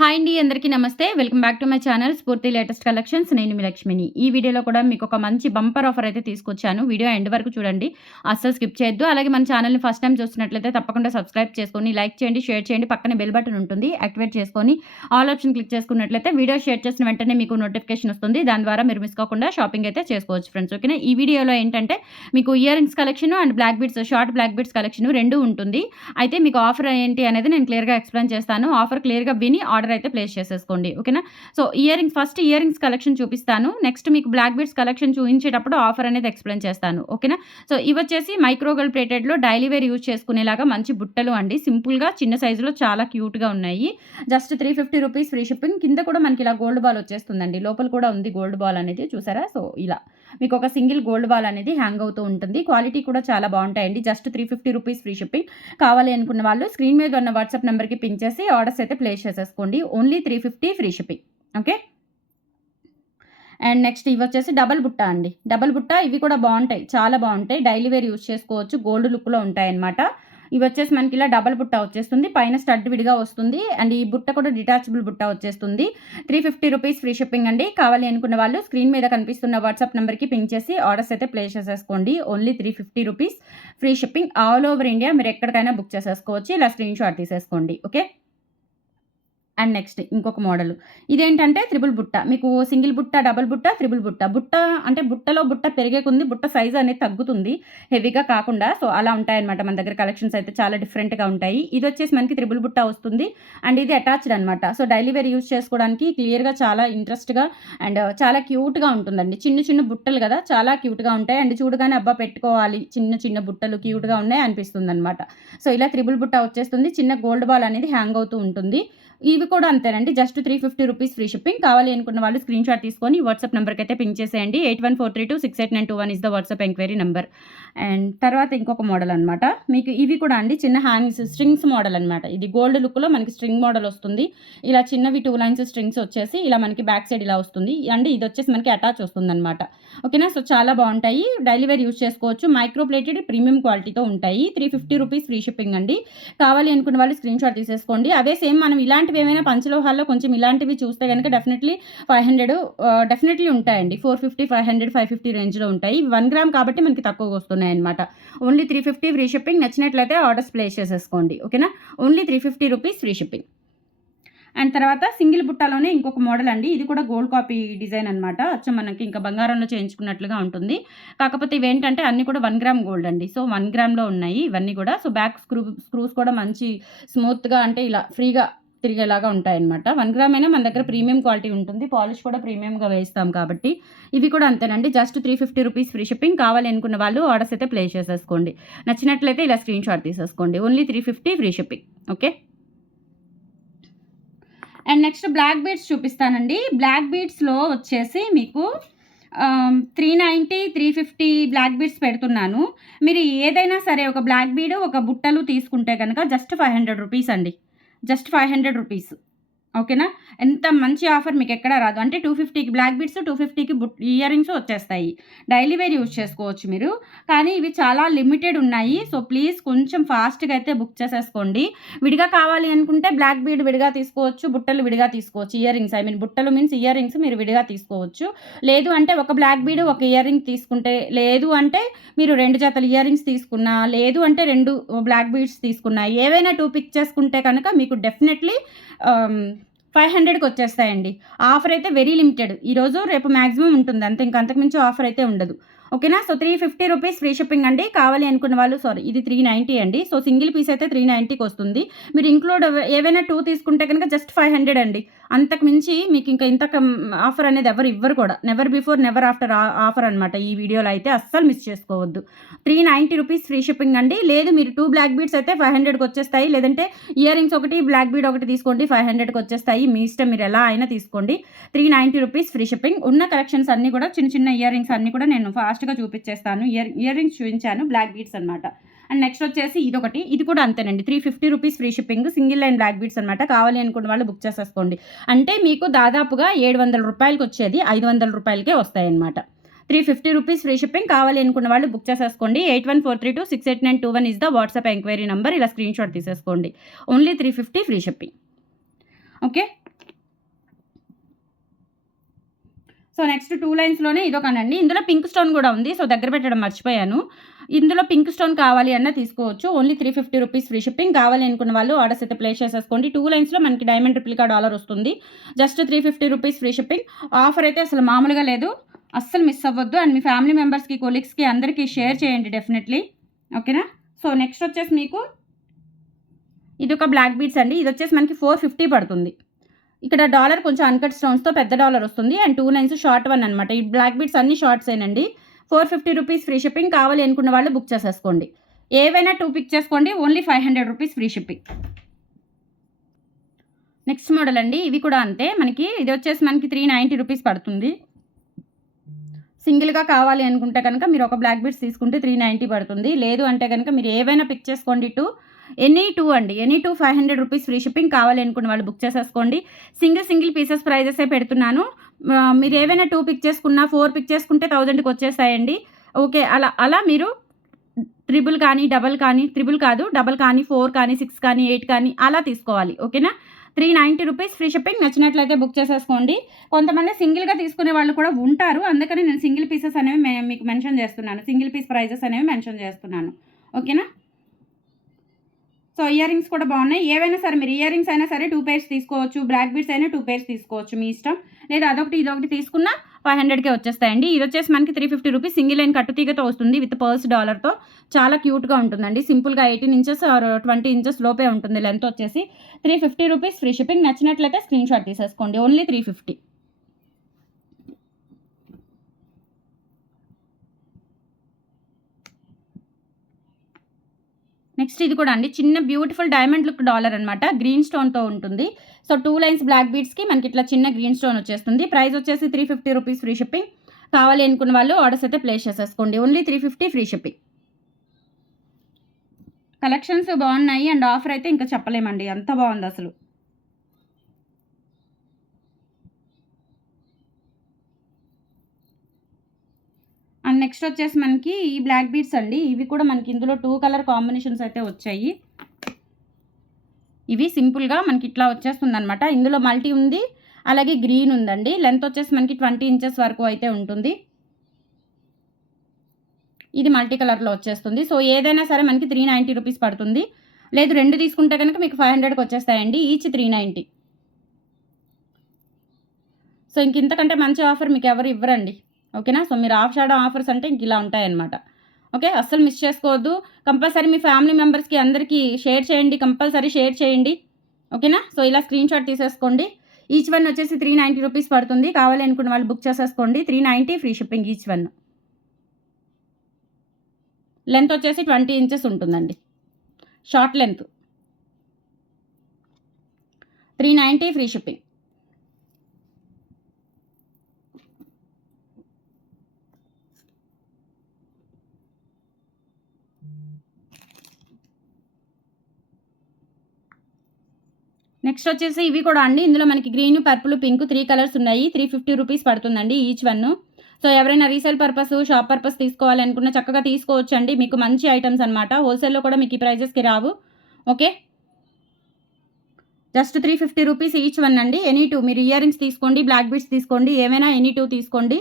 Hi అండి, అందరికీ నమస్తే. Welcome back to my channel స్ఫూర్తి లేటెస్ట్ కలెక్షన్స్. నేను మీ లక్ష్మిని. ఈ వీడియోలో కూడా మీకు ఒక మంచి బంపర్ ఆఫర్ అయితే తీసుకొచ్చాను. వీడియో ఎండ్ వరకు చూడండి, అస్సలు స్కిప్ చేయొద్దు. అలాగే మన ఛానల్ని ఫస్ట్ టైం చూస్తున్నట్లయితే తప్పకుండా సబ్స్క్రైబ్ చేసుకొని లైక్ చేయండి, షేర్ చేయండి. పక్కన బెల్ బటన్ ఉంటుంది, యాక్టివేట్ చేసుకొని ఆల్ ఆప్షన్ క్లిక్ చేసుకున్నట్లయితే వీడియో షేర్ చేసిన వెంటనే మీకు నోటిఫికేషన్ వస్తుంది. దాని ద్వారా మీరు మిస్ కాకుండా షాపింగ్ అయితే చేసుకోవచ్చు ఫ్రెండ్స్. ఓకేనా? ఈ వీడియోలో ఏంటంటే మీకు earrings collection and black beads, short black beads collection రెండు ఉంటుంది. అయితే మీకు ఆఫర్ ఏంటి అనేది నేను క్లియర్గా ఎక్స్ప్లెయిన్ చేస్తాను. ఆఫర్ క్లియర్గా విని ఆర్డర్ అయితే ప్లేస్ చేసేసుకోండి. ఓకేనా? So first ear rings collection చూపిస్తాను. నెక్స్ట్ మీకు బ్లాక్ బీడ్స్ కలెక్షన్ చూపించేటప్పుడు ఆఫర్ అనేది ఎక్స్ప్లెయిన్ చేస్తాను. ఓకేనా? సో ఇవి వచ్చేసి మైక్రోగోల్డ్ ప్లేటెడ్లో డైలీ వేర్ యూజ్ చేసుకునేలాగా మంచి బుట్టలు అండి. సింపుల్గా చిన్న సైజులో చాలా క్యూట్గా ఉన్నాయి. Just 350 rupees free shipping. కింద కూడా మనకి ఇలా గోల్డ్ బాల్ వచ్చేస్తుందండి. లోపల కూడా ఉంది గోల్డ్ బాల్ అనేది, చూసారా? సో ఇలా మీకు ఒక సింగిల్ గోల్డ్ బాల్ అనేది హ్యాంగ్ అవుతూ ఉంటుంది. క్వాలిటీ కూడా చాలా బాగుంటాయండి. Just 350 rupees free shipping. కావాలి అనుకున్న వాళ్ళు స్క్రీన్ మీద ఉన్న వాట్సాప్ నెంబర్కి పింక్ చేసి ఆర్డర్స్ అయితే ప్లేస్ చేసేసుకోండి. Only 350 free shipping. Okay. And next ఇవి వచ్చేసి డబల్ బుట్ట అండి. డబల్ బుట్ట ఇవి కూడా బాగుంటాయి, చాలా బాగుంటాయి. డైలీ వేర్ యూజ్ చేసుకోవచ్చు. గోల్డ్ లుక్లో ఉంటాయి అన్నమాట. ఇవి వచ్చేసి మనకి ఇలా డబల్ బుట్ట వచ్చేస్తుంది, పైన స్టడ్ విడిగా వస్తుంది. అండ్ ఈ బుట్ట కూడా డిటాచబుల్ బుట్ట వచ్చేస్తుంది. 350 రూపీస్ ఫ్రీ షిప్పింగ్ అండి. కావాలి అనుకున్న వాళ్ళు స్క్రీన్ మీద కనిపిస్తున్న వాట్సాప్ నెంబర్కి పింక్ చేసి ఆర్డర్స్ అయితే ప్లేస్ చేసేసుకోండి. Only 350 rupees free shipping. All over India మీరు ఎక్కడికైనా బుక్ చేసేసుకోవచ్చు. ఇలా స్క్రీన్ షాట్ తీసేసుకోండి. ఓకే. అండ్ నెక్స్ట్ ఇంకొక మోడల్. ఇదేంటంటే త్రిబుల్ బుట్ట. మీకు సింగిల్ బుట్ట, డబుల్ బుట్ట, త్రిబుల్ బుట్ట. బుట్ట అంటే బుట్టలో బుట్ట పెరిగే కొంది బుట్ట సైజ్ అనేది తగ్గుతుంది, హెవీగా కాకుండా. సో అలా ఉంటాయన్నమాట మన దగ్గర కలెక్షన్స్ అయితే చాలా డిఫరెంట్గా ఉంటాయి. ఇది వచ్చేసి మనకి త్రిబుల్ బుట్ట వస్తుంది. అండ్ ఇది అటాచ్డ్ అనమాట. సో డైలీ వేర్ యూజ్ చేసుకోవడానికి క్లియర్గా చాలా ఇంట్రెస్ట్గా అండ్ చాలా క్యూట్గా ఉంటుందండి. చిన్న చిన్న బుట్టలు కదా, చాలా క్యూట్గా ఉంటాయి. అండ్ చూడగానే అబ్బా పెట్టుకోవాలి, చిన్న చిన్న బుట్టలు క్యూట్గా ఉన్నాయి అనిపిస్తుంది అనమాట. సో ఇలా త్రిబుల్ బుట్ట వచ్చేస్తుంది. చిన్న గోల్డ్ బాల్ అనేది హ్యాంగ్ అవుతూ ఉంటుంది. ఇవి కూడా అంతేనండి. Just 350 rupees free shipping. కావాలి అనుకున్న వాళ్ళు స్క్రీన్ షాట్ తీసుకొని వాట్సాప్ నెంబర్కి అయితే పింక్ చేసేయండి. 8143268921 is the WhatsApp enquiry number. And తర్వాత ఇంకొక మోడల్ అనమాట. మీకు ఇవి కూడా అండి చిన్న హ్యాంగ్స్ స్ట్రింగ్స్ మోడల్ అనమాట. ఇది గోల్డ్ లుక్లో మనకి స్ట్రింగ్ మోడల్ వస్తుంది. ఇలా చిన్నవి 2 లైన్స్ స్ట్రింగ్స్ వచ్చేసి ఇలా మనకి బ్యాక్ సైడ్ ఇలా వస్తుంది. అండ్ ఇది వచ్చేసి మనకి అటాచ్ వస్తుంది అనమాట. ఓకేనా? సో చాలా బాగుంటాయి. డైలీ వేర్ యూజ్ చేసుకోవచ్చు. మైక్రో ప్లేటెడ్ ప్రీమియం క్వాలిటీతో ఉంటాయి. 350 రూపీస్ ఫ్రీ షిప్పింగ్ అండి. కావాలి అనుకున్న వాళ్ళు స్క్రీన్ షాట్ తీసేసుకోండి. అవే సేమ్ మనం ఇలాంటివి ఏమైనా పంచలోహాల్లో కొంచెం ఇలాంటివి చూస్తే కనుక డెఫినెట్లీ 500 డెఫినెట్లీ ఉంటాయండి. 450, 500, 550 రేంజ్లో ఉంటాయి. 1 గ్రామ్ కాబట్టి మనకి తక్కువగా వస్తున్నాయి అనమాట. Only 350 free shipping. నచ్చినట్లయితే ఆర్డర్స్ ప్లేస్ చేసేసుకోండి. ఓకేనా? Only 350 rupees free shipping. And తర్వాత సింగిల్ బుట్టలోనే ఇంకొక మోడల్ అండి. ఇది కూడా గోల్డ్ కాపీ డిజైన్ అనమాట. అచ్చం మనకి ఇంకా బంగారంలో చేయించుకున్నట్లుగా ఉంటుంది. కాకపోతే ఇవేంటంటే అన్నీ కూడా 1 గ్రామ్ గోల్డ్ అండి. సో 1 గ్రామ్లో ఉన్నాయి ఇవన్నీ కూడా. సో బ్యాక్ స్క్రూస్ కూడా మంచి స్మూత్గా అంటే ఇలా ఫ్రీగా తిరిగేలాగా ఉంటాయన్నమాట. 1 గ్రామ్ అయినా మన దగ్గర ప్రీమియం క్వాలిటీ ఉంటుంది. పాలిష్ కూడా ప్రీమియంగా వేస్తాం కాబట్టి. ఇవి కూడా అంతేనండి. Just 350 rupees free shipping. కావాలి అనుకున్న వాళ్ళు ఆర్డర్స్ అయితే ప్లేస్ చేసేసుకోండి. నచ్చినట్లయితే ఇలా స్క్రీన్ షాట్ తీసేసుకోండి. Only 350 free shipping. Okay. And next black beads చూపిస్తానండి. బ్లాక్ బీడ్స్లో వచ్చేసి మీకు 390, 350 బ్లాక్ బీడ్స్ పెడుతున్నాను. మీరు ఏదైనా సరే ఒక బ్లాక్ బీడ్ ఒక బుట్టలు తీసుకుంటే కనుక జస్ట్ 500 రూపీస్ అండి. Just 500 rupees. ఓకేనా? ఎంత మంచి ఆఫర్ మీకు ఎక్కడ రాదు. అంటే 250కి బ్లాక్ బీడ్స్, 250కి ఇయర్ రింగ్స్ వచ్చేస్తాయి. డైలీ వేర్ యూజ్ చేసుకోవచ్చు మీరు. కానీ ఇవి చాలా లిమిటెడ్ ఉన్నాయి. సో ప్లీజ్ కొంచెం ఫాస్ట్గా అయితే బుక్ చేసేసుకోండి. విడిగా కావాలి అనుకుంటే బ్లాక్ బీడ్ విడిగా తీసుకోవచ్చు, బుట్టలు విడిగా తీసుకోవచ్చు. ఇయర్ రింగ్స్ బుట్టలు మీన్స్ ఇయర్ రింగ్స్ మీరు విడిగా తీసుకోవచ్చు. లేదు అంటే ఒక బ్లాక్ బీడ్ ఒక ఇయర్ రింగ్ తీసుకుంటే, లేదు అంటే మీరు 2 జతలు ఇయర్ రింగ్స్ తీసుకున్నా, లేదు అంటే 2 బ్లాక్ బీడ్స్ తీసుకున్నా, ఏవైనా 2 పిక్ చేసుకుంటే కనుక మీకు డెఫినెట్లీ 500కి వచ్చేస్తాయండి. ఆఫర్ అయితే వెరీ లిమిటెడ్. ఈరోజు రేపు మ్యాక్సిమం ఉంటుంది అంతే, ఇంకా అంతకుమించి ఆఫర్ అయితే ఉండదు. ఓకేనా? సో 350 రూపీస్ ఫ్రీ షిప్పింగ్ అండి. కావాలి అనుకున్న వాళ్ళు ఇది 390 అండి. సో సింగిల్ పీస్ అయితే 390కి వస్తుంది. మీరు ఇంక్లూడ్ ఏవైనా 2 తీసుకుంటే కనుక జస్ట్ 500 అండి. అంతకు మించి మీకు ఇంకా ఇంత ఆఫర్ అనేది ఎవరు ఇవ్వరు కూడా. Never before never after offer అనమాట. ఈ వీడియోలో అయితే అస్సలు మిస్ చేసుకోవద్దు. 390 రూపీస్ ఫ్రీ షిప్పింగ్ అండి. లేదు మీరు 2 బ్లాక్ బీడ్స్ అయితే 500కి వచ్చేస్తాయి. లేదంటే ఇయర్ రింగ్స్ ఒకటి బ్లాక్ బీడ్ ఒకటి తీసుకోండి, 500కి వచ్చేస్తాయి. మీ ఇష్టం, మీరు ఎలా అయినా తీసుకోండి. 390 రూపీస్ ఫ్రీ షిప్పింగ్. ఉన్న కలెక్షన్స్ అన్నీ కూడా చిన్న చిన్న ఇయర్ రింగ్స్ అన్నీ కూడా నేను ఫాస్ట్గా చూపించేస్తాను. ఇయర్ రింగ్స్ చూపించాను, బ్లాక్ బీడ్స్ అనమాట. అండ్ నెక్స్ట్ వచ్చేసి ఇదొకటి. ఇది కూడా అంతేనండి. 350 rupees free shipping. Single line black beads అనమాట. కావాలి అనుకున్న వాళ్ళు బుక్ చేసేసుకోండి. అంటే మీకు దాదాపుగా 700 రూపాయలకి వచ్చేది 500 రూపాయలకే వస్తాయన్నమాట. 350 రూపీస్ ఫ్రీ షిప్పింగ్. కావాలి అనుకున్న వాళ్ళు బుక్ చేసేసుకోండి. 8143268921 is the WhatsApp enquiry number. ఇలా స్క్రీన్ షాట్ తీసేసుకోండి. Only 350 free shipping. Okay. So next 2 లైన్స్‌లోనే ఇదొకనండి. ఇందులో పింక్ స్టోన్ కూడా ఉంది. సో దగ్గర పెట్టడం మర్చిపోయాను. ఇందులో పింక్ స్టోన్ కావాలి అన్నా తీసుకోవచ్చు. Only 350 rupees free shipping. కావాలి అనుకున్న వాళ్ళు ఆర్డర్స్ అయితే ప్లేస్ చేసేసుకోండి. 2 లైన్స్‌లో మనకి డైమండ్ రిప్లికా డాలర్ వస్తుంది. Just 350 rupees free shipping. Offer అయితే అసలు మామూలుగా లేదు. అస్సలు మిస్ అవ్వద్దు. అండ్ మీ ఫ్యామిలీ మెంబర్స్‌కి, కొలీగ్స్‌కి అందరికీ షేర్ చేయండి డెఫినెట్లీ. ఓకేనా? సో నెక్స్ట్ వచ్చేసి మీకు ఇదొక బ్లాక్ బీడ్స్ అండి. ఇది వచ్చేసి మనకి 450 పడుతుంది. ఇక్కడ డాలర్ కొంచెం అన్‌కట్ స్టోన్స్‌తో పెద్ద డాలర్ వస్తుంది. అండ్ 2 లైన్స్ షార్ట్ వన్ అనమాట. ఈ బ్లాక్ బీడ్స్ అన్ని షార్ట్సేనండి. 450 రూపీస్ ఫ్రీ షిప్పింగ్. కావాలి అనుకున్న వాళ్ళు బుక్ చేసేసుకోండి. ఏవైనా 2 పిక్ చేసుకోండి. Only 500 rupees free shipping. Next model అండి. ఇవి కూడా అంతే. ఇది వచ్చేసి మనకి 390 రూపీస్ పడుతుంది. సింగిల్‌గా కావాలి అనుకుంటే కనుక మీరు ఒక బ్లాక్ బీడ్స్ తీసుకుంటే 390 పడుతుంది. లేదు అంటే కనుక మీరు ఏవైనా పిక్ చేసుకోండి. ఎనీ 2 అండి. Any 2 500 rupees free shipping. కావాలి అనుకున్న వాళ్ళు బుక్ చేసేసుకోండి. సింగిల్ పీసెస్ ప్రైజెసే పెడుతున్నాను. మీరు ఏవైనా 2 పిక్ చేసుకున్నా, 4 పిక్ చేసుకుంటే 1000కి వచ్చేస్తాయండి. ఓకే. అలా మీరు ట్రిపుల్ కానీ, డబల్ కానీ, ట్రిపుల్ కాదు డబల్ కానీ, 4 కానీ, 6 కానీ, 8 కానీ అలా తీసుకోవాలి. ఓకేనా? 390 రూపీస్ ఫ్రీ షిప్పింగ్. నచ్చినట్లయితే బుక్ చేసేసుకోండి. కొంతమంది సింగిల్‌గా తీసుకునే వాళ్ళు కూడా ఉంటారు. అందుకని నేను సింగిల్ పీసెస్ అనేవి మీకు మెన్షన్ చేస్తున్నాను. సింగిల్ పీస్ ప్రైజెస్ అనేవి మెన్షన్ చేస్తున్నాను. ఓకేనా? సో ఇయర్ రింగ్స్ కూడా బాగున్నాయి. ఏవైనా సరే మీరు ఇయర్ రింగ్స్ అయినా సరే 2 పెయిర్స్ తీసుకోవచ్చు. బ్లాక్ బీడ్స్ అయినా 2 పెయిర్స్ తీసుకోవచ్చు. మీ ఇష్టం. లేదా అదొకటి ఇదొకటి తీసుకున్నా 500కే వచ్చేస్తాయండి. ఇది వచ్చేసి మనకి 350 రూపీస్ సింగిల్ లైన్ కట్టుతీగతో వస్తుంది విత్ పర్ల్స్ డాలర్తో. చాలా క్యూట్గా ఉంటుందండి. సింపుల్గా 18 ఇంచెస్ ఆర్ 20 ఇంచెస్ లోపే ఉంటుంది లెంత్ వచ్చేసి. 350 రూపీస్ ఫ్రీ షిప్పింగ్. నచ్చినట్లయితే స్క్రీన్ షాట్ తీసేసుకోండి. ఓన్లీ 350. నెక్స్ట్ ఇది కూడా అండి. చిన్న బ్యూటిఫుల్ డైమండ్ లుక్ డాలర్ అనమాట. గ్రీన్ స్టోన్తో ఉంటుంది. సో 2 లైన్స్ బ్లాక్ బీడ్స్‌కి మనకి ఇట్లా చిన్న గ్రీన్ స్టోన్ వచ్చేస్తుంది. ప్రైస్ వచ్చేసి 350 రూపీస్ ఫ్రీ షిప్పింగ్. కావాలి అనుకున్న వాళ్ళు ఆర్డర్స్ అయితే ప్లేస్ చేసేసుకోండి. Only 350 free shipping. కలెక్షన్స్ బాగున్నాయి. అండ్ ఆఫర్ అయితే ఇంకా చెప్పలేమండి. అంత బాగుంది అసలు. అండ్ నెక్స్ట్ వచ్చేసి మనకి ఈ బ్లాక్ బీడ్స్ అండి. ఇవి కూడా మనకి ఇందులో 2 కలర్ కాంబినేషన్స్ అయితే వచ్చాయి. ఇవి సింపుల్‌గా మనకి ఇట్లా వచ్చేస్తుందనమాట. ఇందులో మల్టీ ఉంది. అలాగే గ్రీన్ ఉందండి. లెంత్ వచ్చేసి మనకి 20 ఇంచెస్ వరకు అయితే ఉంటుంది. ఇది మల్టీ కలర్‌లో వచ్చేస్తుంది. సో ఏదైనా సరే మనకి 390 రూపీస్ పడుతుంది. లేదు 2 తీసుకుంటే కనుక మీకు 500కి వచ్చేస్తాయండి. ఈచ్ 390. సో ఇంతకంటే మంచి ఆఫర్ మీకు ఎవరు ఇవ్వరండి. ఓకేనా? సో మీరు ఆషాఢ ఆఫర్స్ అంటే ఇంక ఇలా ఉంటాయన్నమాట. ఓకే. అస్సలు మిస్ చేసుకోవద్దు. కంపల్సరీ మీ ఫ్యామిలీ మెంబర్స్‌కి అందరికీ షేర్ చేయండి. కంపల్సరీ షేర్ చేయండి. ఓకేనా? సో ఇలా స్క్రీన్ షాట్ తీసేసుకోండి. ఈచ్ వన్ వచ్చేసి 390 రూపీస్ పడుతుంది. కావాలి అనుకున్న వాళ్ళు బుక్ చేసేసుకోండి. 390 free shipping each one. Length వచ్చేసి 20 ఇంచెస్ ఉంటుందండి. Short length. 390 free shipping. Next వచ్చేసి ఇవి కూడా అండి. ఇందులో మనకి గ్రీన్, పర్పుల్, పింక్ 3 కలర్స్ ఉన్నాయి. 350 రూపీస్ పడుతుందండి ఈచ్ వన్. సో ఎవరైనా రీసేల్ పర్పస్, షాప్ పర్పస్ తీసుకోవాలనుకున్న చక్కగా తీసుకోవచ్చండి. మీకు మంచి ఐటమ్స్ అనమాట. హోల్సేల్‌లో కూడా మీకు ఈ ప్రైజెస్‌కి రావు. Okay. Just 350 rupees each one అండి. ఎనీ 2 మీరు ఇయర్ రింగ్స్ తీసుకోండి, బ్లాక్ బీడ్స్ తీసుకోండి, ఏమైనా ఎనీ 2 తీసుకోండి.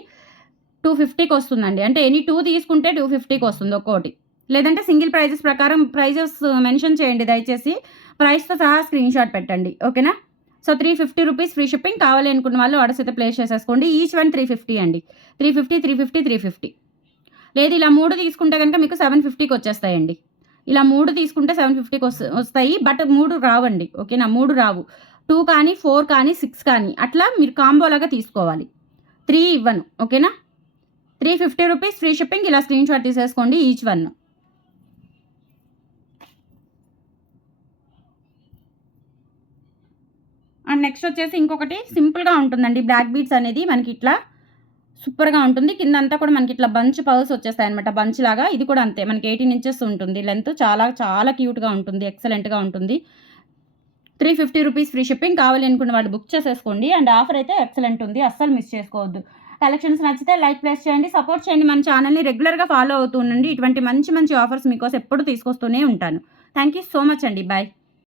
250కి వస్తుందండి. అంటే ఎనీ 2 తీసుకుంటే 250కి వస్తుంది ఒక్కోటి. లేదంటే సింగిల్ ప్రైజెస్ ప్రకారం ప్రైజెస్ మెన్షన్ చేయండి దయచేసి. ప్రైస్‌తో సహా స్క్రీన్ షాట్ పెట్టండి. ఓకేనా? So 350 rupees free shipping. కావాలి అనుకున్న వాళ్ళు ఆర్డర్స్ అయితే ప్లేస్ చేసేసుకోండి. ఈచ్ వన్ 350 అండి. 350. లేదు ఇలా 3 తీసుకుంటే కనుక మీకు 750కి వచ్చేస్తాయండి. ఇలా 3 తీసుకుంటే 750కి వస్తాయి. బట్ 3 రావండి. ఓకేనా? 3 రావు. 2 కానీ, 4 కానీ, 6 కానీ అట్లా మీరు కాంబోలాగా తీసుకోవాలి. 3 ఇవ్వను. ఓకేనా? 350 రూపీస్ ఫ్రీ షిప్పింగ్. ఇలా స్క్రీన్ షాట్ తీసేసుకోండి ఈచ్ వన్. అండ్ నెక్స్ట్ వచ్చేసి ఇంకొకటి సింపుల్‌గా ఉంటుందండి. బ్లాక్ బీడ్స్ అనేది మనకి ఇట్లా సూపర్‌గా ఉంటుంది. కింద అంతా కూడా మనకి ఇట్లా బంచ్ పర్ల్స్ వచ్చేస్తాయన్నమాట. బంచ్ లాగా. ఇది కూడా అంతే. మనకి 18 ఇంచెస్ ఉంటుంది లెంత్. చాలా క్యూట్‌గా ఉంటుంది. ఎక్సలెంట్‌గా ఉంటుంది. 350 రూపీస్ ఫ్రీ షిప్పింగ్. కావాలి అనుకున్న వాళ్ళు బుక్ చేసేసుకోండి. అండ్ ఆఫర్ అయితే ఎక్సలెంట్ ఉంది. అస్సలు మిస్ చేసుకోవద్దు. కలెక్షన్స్ నచ్చితే లైక్ ప్లేస్ చేయండి. సపోర్ట్ చేయండి. మన ఛానల్‌ని రెగ్యులర్‌గా ఫాలో అవుతూ ఉండండి. ఇటువంటి మంచి ఆఫర్స్ మీకోసం ఎప్పుడు తీసుకొస్తూనే ఉంటాను. థ్యాంక్ యూ సో మచ్ అండి. బాయ్.